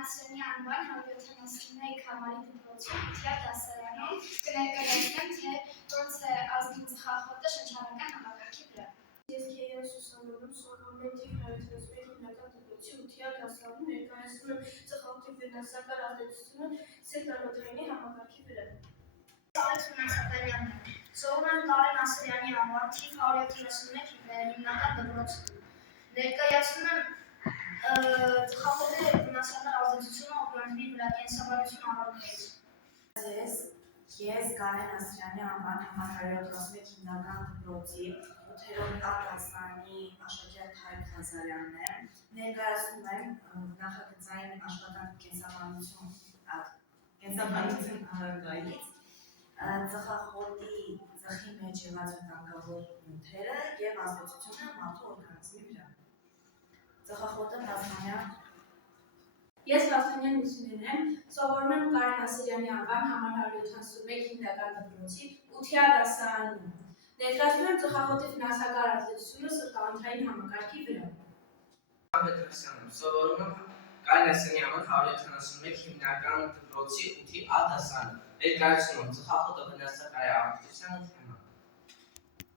Ասյանի անվան 171 համարի դպրոցի 8-րդ դասարանում կներկայացնեմ, թե ոնց է ազգին ծխախոտը շնչառական համակարգի վրա։ Ես Քեյրան Սուսանովым սովորում եմ թիվ 131 հիմնական դպրոցի 8-րդ դասարանում ներկայացնում եմ ծխախոտի վնասակար ազդեցությունը սիրտանոթային համակարգի վրա։ Սարեթ Ֆինանսականյանն եմ, սովորում եմ Կարեն Ասրյանի անվան թիվ 131 հիմնական դպրոցում։ Ներկայացնում եմ ծխախոտի վնասակար ազդեցությունը օրգանիզմի վրա կենսաբանություն առարկայից։ Ես Կարեն Ասրյանի անվան համակարգի 171 հիմնական դպրոցի 8-րդ A դասարանի աշակերտ Հայկ Ղազարյանն եմ, ներկայացնում եմ նախագծային աշխատանք կենսաբանություն առարկայից ծխախոտի ծխի մեջ եղած վտանգավոր նյութերը և ազդեցությունը մարդու օրգանիզմի վրա։ Ծխախոտը բազմամյա։ Ես Վազգենյան Լուսինեն եմ, սովորում եմ Կարեն Ասրյանի անվան համար 171 հիմնական դպրոցի 8-րդ դասարանում։ Ներկայացնում եմ ծխախոտի վնասակար ազդեցությունը սրտանոթային համակարգի վրա։ Պետրոսյան եմ, սովորում եմ Կարեն Ասրյանի անվան 171 հիմնական դպրոցի 8-րդ A դասարանում։ Ներկայացնում եմ ծխախոտը վնասակար ազդեցության